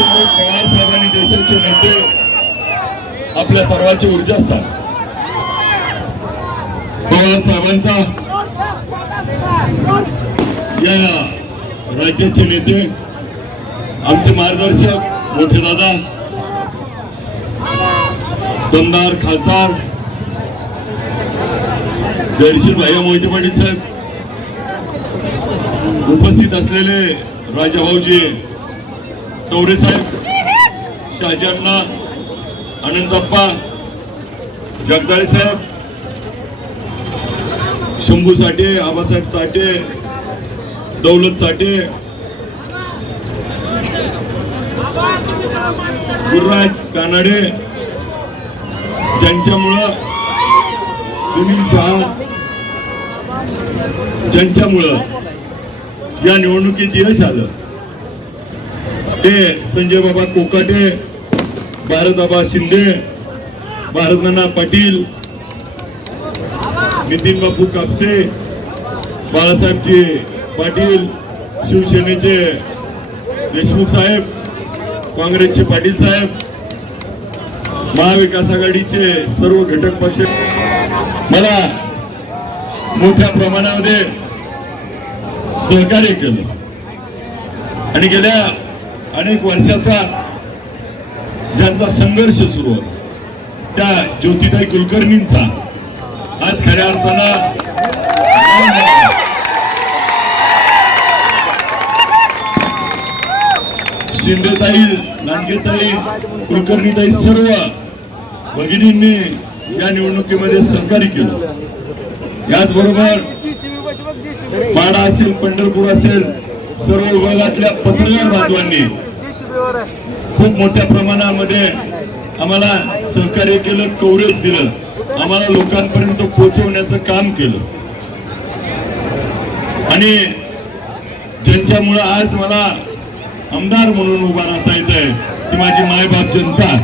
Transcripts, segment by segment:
देशामुळे पवार साहेबांनी देशाचे नेते आपल्या सर्वांची ऊर्जा असतात. पवार साहेबांचा या राज्याचे नेते आमचे मार्गदर्शक मोठे दादा दमदार खासदार जयशील भाई मोहिते पाटील साहेब उपस्थित असलेले राजाभाऊजी चौरे साहेब शहाजीअण्णा अनंतप्पा जगदाळे साहेब शंभू साठे आबासाहेब साठे दौलत साठे गुरुराज कानाडे ज्यांच्यामुळं सुनील शहा ज्यांच्यामुळं या निवडणुकीत यश आलं. ते संजय बाबा कोकाटे भारतबाबा शिंदे भारतनाना पाटील नितीन बापू कापसे बाळासाहेबजी पाटील शिवसेनेचे देशमुख साहेब काँग्रेसचे पाटील साहेब महाविकास आघाडीचे सर्व घटक पक्ष. मला मोठ्या प्रमाणामध्ये सहकार्य केलं. आणि गेल्या अनेक वर्षाचा ज्यांचा संघर्ष सुरू होता. त्या ज्योतिताई कुलकर्णींचा. आज खऱ्या अर्थानं शिंदेताई लांडगेताई कुलकर्णीताई सर्व भगिनींनी या निवडणुकीमध्ये सहकार्य केलं. याचबरोबर माडा असेल पंढरपूर असेल सर्व विभागातल्या पत्रकार बांधवांनी खूप मोठ्या प्रमाणामध्ये आम्हाला सहकार्य केलं कव्हरेज दिलं. आम्हाला लोकांपर्यंत पोहोचवण्याचं काम केलं. आणि ज्यांच्यामुळं आज मला आमदार म्हणून उभा राहता येत आहे ती माझी मायबाप जनता.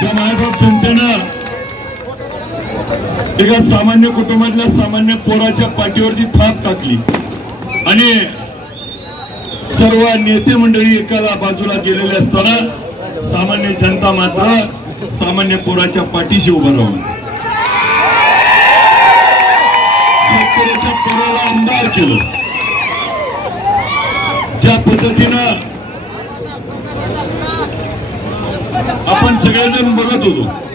ज्या मायबाप जनतेनं एका सामान्य कुटुंबातल्या सामान्य पोराच्या पाठीवरती थाप टाकली. आणि सर्व नेते मंडळी एकाला बाजूला गेलेले असताना सामान्य जनता मात्र सामान्य पोराच्या पाठीशी उभं राहून. शेतकऱ्याच्या पोराला आमदार केलं. ज्या पद्धतीनं आपण सगळेजण बघत होतो.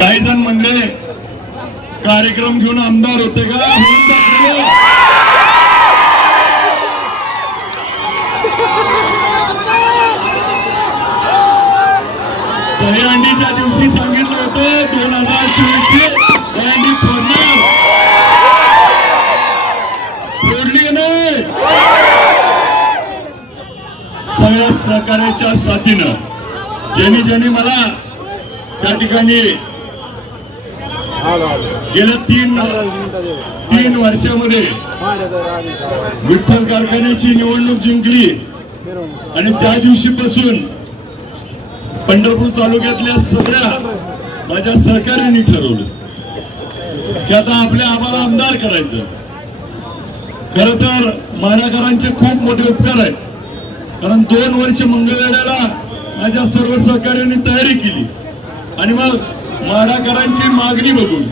काही जण म्हणले कार्यक्रम घेऊन आमदार होते का? होऊन दहीहंडीच्या दिवशी सांगितलं होतं दोन हजार चोवीसची दहीहंडी फोडणार. फोडली नाही? सगळ्या सहकार्याच्या साथीनं. ज्यांनी ज्यांनी मला त्या ठिकाणी गेल्या तीन तीन वर्षामध्ये विठ्ठल कारखान्याची निवडणूक जिंकली. आणि त्या दिवशीपासून पंढरपूर तालुक्यातल्या सगळ्या माझ्या सहकार्याने ठरवलं की आता आपल्या आम्हाला आमदार करायचं. खर तर माडाकरांचे खूप मोठे उपकार आहेत. कारण दोन वर्ष मंगळवेड्याला माझ्या सर्व सहकार्याने तयारी केली. आणि मग माडाकरांची मागणी बघून.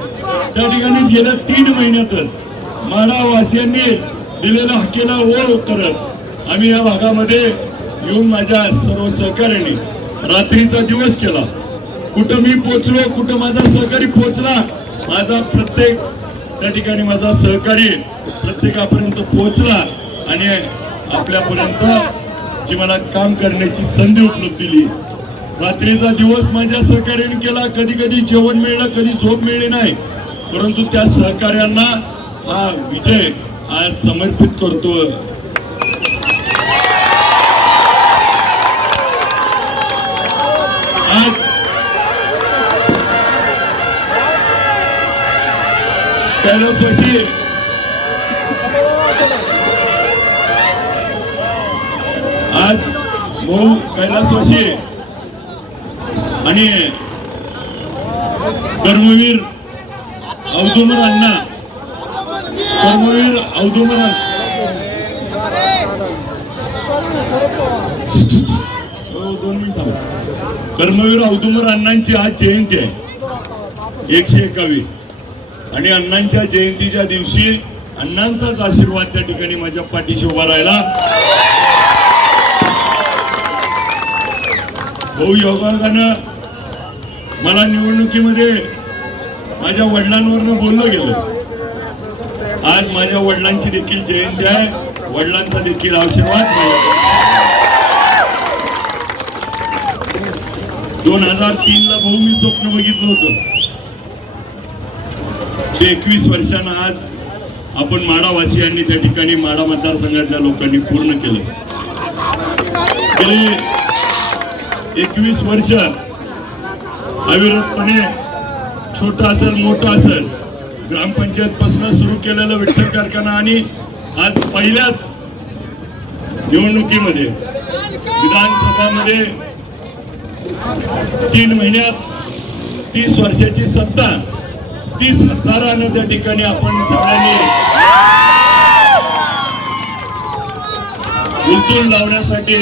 त्या ठिकाणी गेल्या तीन महिन्यातच माडावासियांनी दिलेला हकेला ओळ करत आम्ही या भागामध्ये येऊन माझ्या सर्व सहकार्याने रात्रीचा दिवस केला. कुठं मी पोचलो कुठं माझा सहकारी पोचला माझा प्रत्येक त्या ठिकाणी माझा सहकारी प्रत्येकापर्यंत पोचला आणि आपल्यापर्यंत जी मला काम करण्याची संधी उपलब्ध दिली. रात्रीचा दिवस माझ्या सहकार्याने केला. कधी कधी जेवण मिळलं कधी झोप मिळली नाही. परंतु त्या सहकार्यांना हा विजय आज समर्पित करतो. आज कैलासवाशी आज भाऊ कैलासवाशी आणि कर्मवीर औदुमर अण्णा. कर्मवीर औदुमर हो, दोन मिनिट कर्मवीर औदुंबर अण्णांची आज जयंती आहे. एकशे एकावी. आणि अण्णांच्या जयंतीच्या दिवशी अण्णांचाच आशीर्वाद त्या ठिकाणी माझ्या पाठीशी उभा राहिला. हो, भाऊ योगानं मला निवडणुकीमध्ये माझ्या वडिलांवरनं बोललं गेलं. आज माझ्या वडिलांची देखील जयंती आहे. वडिलांचा देखील आशीर्वाद दोन हजार तीन ला भाऊ मी स्वप्न बघितलं होतं. ते एकवीस वर्षांना आज आपण माडावासियांनी त्या ठिकाणी माडा मतदारसंघातल्या लोकांनी पूर्ण केलं. गेले एकवीस वर्ष अविरतपणे छोट असेल मोठं असेल ग्रामपंचायत पासून सुरू केलेलं विठ्ठल कारखाना आणि आज पहिल्याच निवडणुकीमध्ये विधानसभामध्ये तीन महिन्यात तीस वर्षाची सत्ता तीस हजारानं त्या ठिकाणी आपण सगळ्यांनी उलतून लावण्यासाठी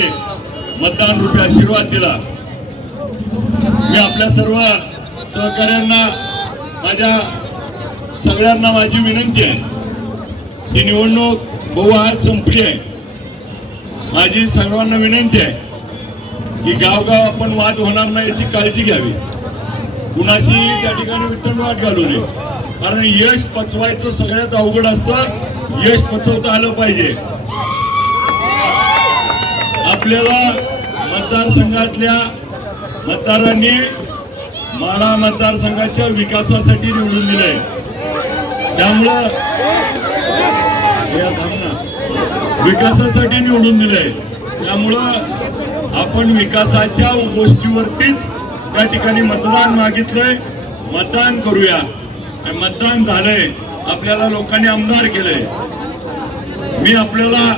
मतदान रुपये आशीर्वाद दिला. मी आपल्या सर्व सहकाऱ्यांना माझ्या सगळ्यांना माझी विनंती आहे. ही निवडणूक बहु आज संपली आहे. माझी सर्वांना विनंती आहे की गावगाव आपण वाद होणार नाही याची काळजी घ्यावी. कुणाशी त्या ठिकाणी विठ्ठल वाट घालू नये. कारण यश पचवायचं सगळ्यात अवघड असतं. यश पचवता आलं पाहिजे. आपल्याला मतदारसंघातल्या मतदारांनी माळा मतदारसंघाच्या विकासासाठी निवडून दिलंय. त्यामुळं या विकासासाठी निवडून दिलंय. त्यामुळं आपण विकासाच्या गोष्टीवरतीच त्या ठिकाणी मतदान मागितलंय. मतदान करूया. मतदान झालंय. आपल्याला लोकांनी आमदार केलंय. मी आपल्याला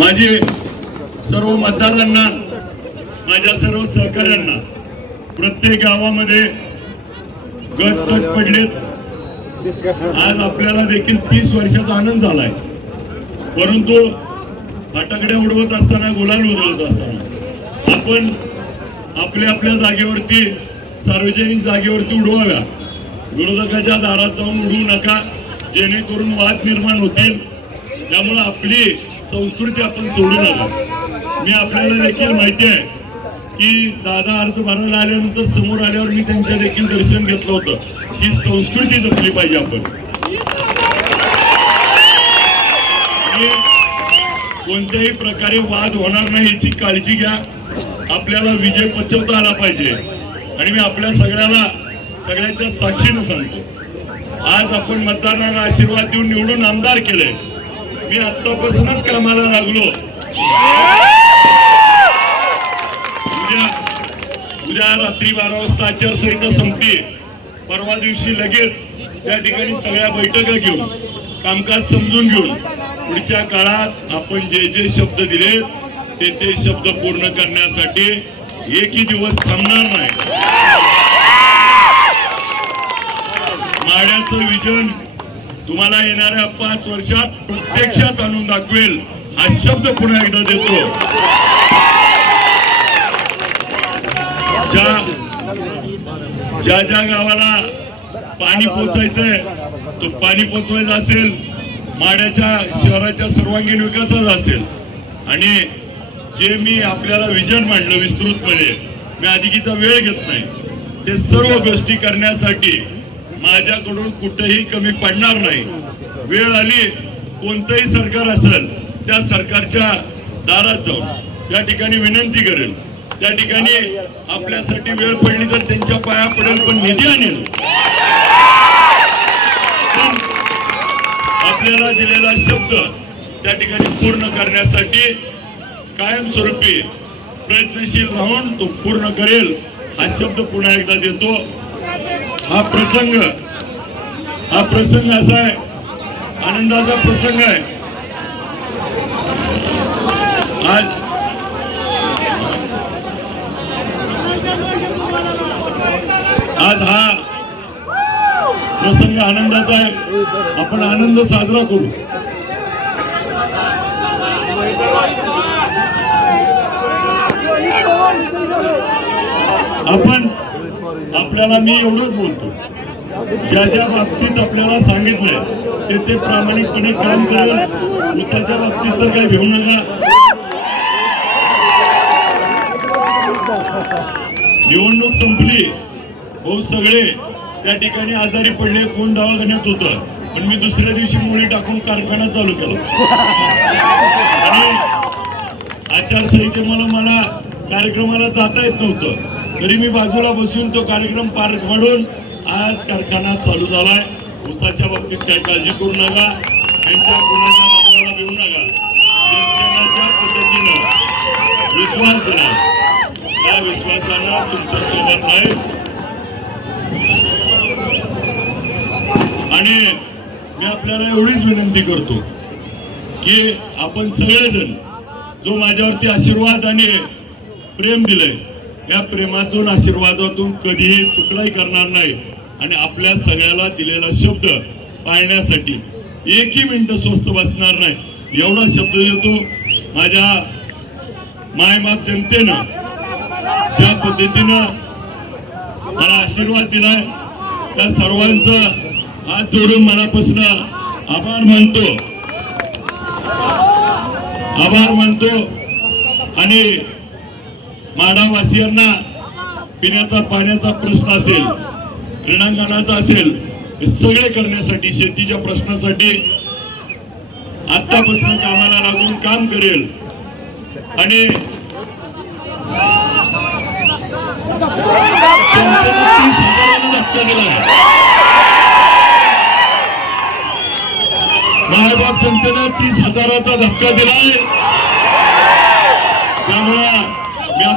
माझे सर्व मतदारांना माझ्या सर्व सहकाऱ्यांना प्रत्येक गावामध्ये गट तट पडलेत. आज आपल्याला देखील तीस वर्षाचा आनंद झालाय. परंतु फटाकडे उडवत असताना गुलाल उधळत असताना आपण आपल्या आपल्या जागेवरती सार्वजनिक जागेवरती उडवाव्या. विरोधकाच्या दारात जाऊन उडवू नका. जेणेकरून वाद निर्माण होतील. त्यामुळं आपली संस्कृती आपण सोडू नका मी आपल्याला देखील माहिती आहे की दादा अर्ज भरायला आल्यानंतर समोर आल्यावर मी त्यांच्या देखील दर्शन घेतलं होतं. ही संस्कृती जपली पाहिजे आपण. कोणत्याही प्रकारे वाद होणार नाही याची काळजी घ्या. आपल्याला विजय पचवता आला पाहिजे. आणि मी आपल्या सगळ्याला सगळ्याच्या साक्षीनं सांगतो. आज आपण मतदारांना आशीर्वाद देऊन निवडून आमदार केले. मी आतापासूनच कामाला लागलो. उद्या उद्या रात्री बारा वाजता आचारसंहिता संपते परवा दिवशी लगेच त्या ठिकाणी सगळ्या बैठका घेऊन कामकाज समजून घेऊन पुढच्या काळात आपण जे जे शब्द दिले ते ते शब्द पूर्ण करण्यासाठी एकही दिवस थांबणार नाही. माड्याचं विजन तुम्हाला येणाऱ्या पाच वर्षात प्रत्यक्षात आणून दाखवेल. हा शब्द पुन्हा एकदा देतो. ज्या ज्या ज्या गावाला पाणी पोचायचंय तो पाणी पोचवायचा असेल माड्याच्या शहराच्या सर्वांगीण विकासाचा असेल. आणि जे मी आपल्याला विजन मांडलं विस्तृतपणे मी अधिकीचा वेळ घेत नाही. ते सर्व गोष्टी करण्यासाठी माझ्याकडून कुठेही कमी पडणार नाही. वेळ आली कोणतंही सरकार असेल त्या सरकारच्या दारात जाऊन त्या ठिकाणी विनंती करेल. त्या ठिकाणी आपल्यासाठी वेळ पडली तर त्यांच्या पाया पडेल पण निधी आणेल. आपल्याला दिलेला शब्द त्या ठिकाणी पूर्ण करण्यासाठी कायमस्वरूपी प्रयत्नशील राहून तो पूर्ण करेल हा शब्द पुन्हा एकदा देतो. हा प्रसंग हा प्रसंग असा आहे आनंदाचा प्रसंग आहे. आज आज हा आनंदाचा आहे. आपण आनंद साजरा करू. आपण आपल्याला मी एवढंच बोलतो. ज्या ज्या बाबतीत आपल्याला सांगितलंय ते ते प्रामाणिकपणे काम करेल उसाच्या बाबतीत तर काही घेऊ नका. निवडणूक संपली. भाऊ सगळे त्या ठिकाणी आजारी पडले कोण दवाखान्यात होतं. पण मी दुसऱ्या दिवशी मुली टाकून कारखाना चालू केला. आणि आचारसंहितेमुळे मला कार्यक्रमाला जाता येत नव्हतं. तरी मी बाजूला बसून तो कार्यक्रम पार पाडून आज कारखाना चालू झालाय. ऊसाच्या बाबतीत काही काळजी करू नका. त्यांच्या गुणाच्या दबावाला देऊ नका. जनतेच्या पद्धतीनं विश्वास दिला त्या विश्वासानं तुमच्यासोबत राहील. आणि मी आपल्याला एवढीच विनंती करतो की आपण सगळेजण जो माझ्यावरती आशीर्वाद आणि प्रेम दिलंय या प्रेमातून आशीर्वादातून कधीही चुकलाही करणार नाही. आणि आपल्या सगळ्याला दिलेला शब्द पाळण्यासाठी एकही मिनिट स्वस्त बसणार नाही. एवढा शब्द देतो माझ्या मायबाप जनतेनं ज्या पद्धतीनं मला आशीर्वाद दिलाय त्या सर्वांचा हात जोडून मनापासून आभार मानतो. आभार मानतो. आणि माडावासियांना पिण्याचा पाण्याचा प्रश्न असेल क्रीडांगणाचा असेल हे सगळे करण्यासाठी शेतीच्या प्रश्नासाठी आतापासून कामाला लागून काम करेल. आणि धक्का दिला मायबाप जनतेनं तीस हजाराचा धक्का दिलाय. त्यामुळं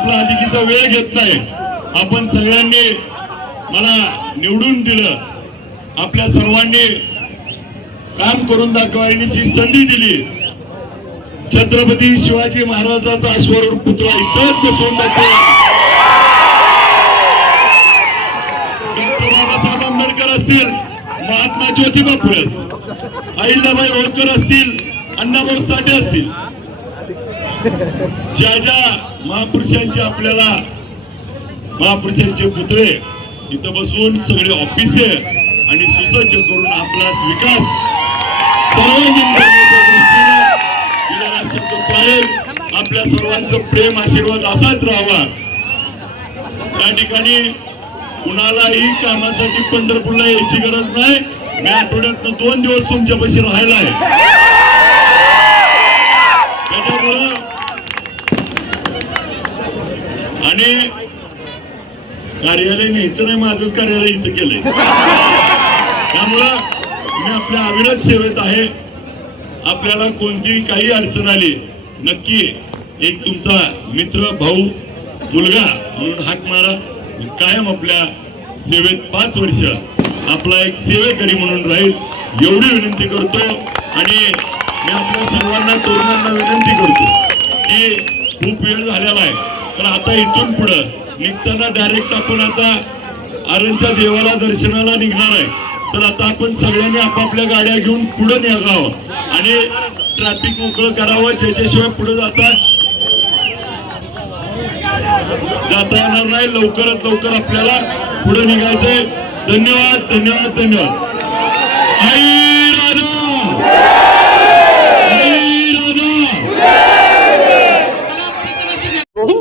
आपला अधिकीचा वेळ घेत नाही. आपण सगळ्यांनी मला निवडून दिलं. आपल्या सर्वांनी काम करून दाखवण्याची संधी दिली. छत्रपती शिवाजी महाराजाचा अश्वर पुतळा इतर बसवून दाखवला डॉक्टर बाबासाहेब आंबेडकर असतील महात्मा ज्योतिबा फुले असतील अहिल्याबाई होळकर असतील अण्णाभाऊ साठे असतील ज्या ज्या महापुरुषांचे आपल्याला महापुरुषांचे पुतळे इथं बसून सगळे ऑफिसे आणि सुसज्ज करून आपला विकास सर्वांगीण आपल्या सर्वांचं प्रेम आशीर्वाद असाच राहावा. त्या ठिकाणी कुणालाही कामासाठी पंढरपूरला यायची गरज नाही. मी आठवड्यातनं दोन दिवस तुमच्या पशी राहायला आहे त्याच्यामुळं आणि कार्यालय न्यायचं नाही माझंच कार्यालय इथं केलंय. त्यामुळं मी आपल्या अविरत सेवेत आहे. आपल्याला कोणतीही काही अडचण आली नक्की एक तुमचा मित्र भाऊ मुलगा म्हणून हाक मारा. कायम आपल्या सेवेत पाच वर्ष आपला एक सेवेकरी म्हणून राहील एवढी विनंती करतो. आणि मी आपल्या सर्वांना तरुणांना विनंती करतो की खूप वेळ झालेला आहे. तर आता इथून पुढं निघताना डायरेक्ट आपण आता आरणच्या देवाला दर्शनाला निघणार आहे. तर आता आपण सगळ्यांनी आपापल्या गाड्या घेऊन पुढे निघावं. आणि ट्रॅफिक मोकळं करावं. ज्याच्याशिवाय पुढे जाता जाता येणार नाही. लवकरात लवकर आपल्याला पुढे निघायचंय धन्यवाद धन्यवाद धन्यवाद. आई राजा आई राजा गोविंद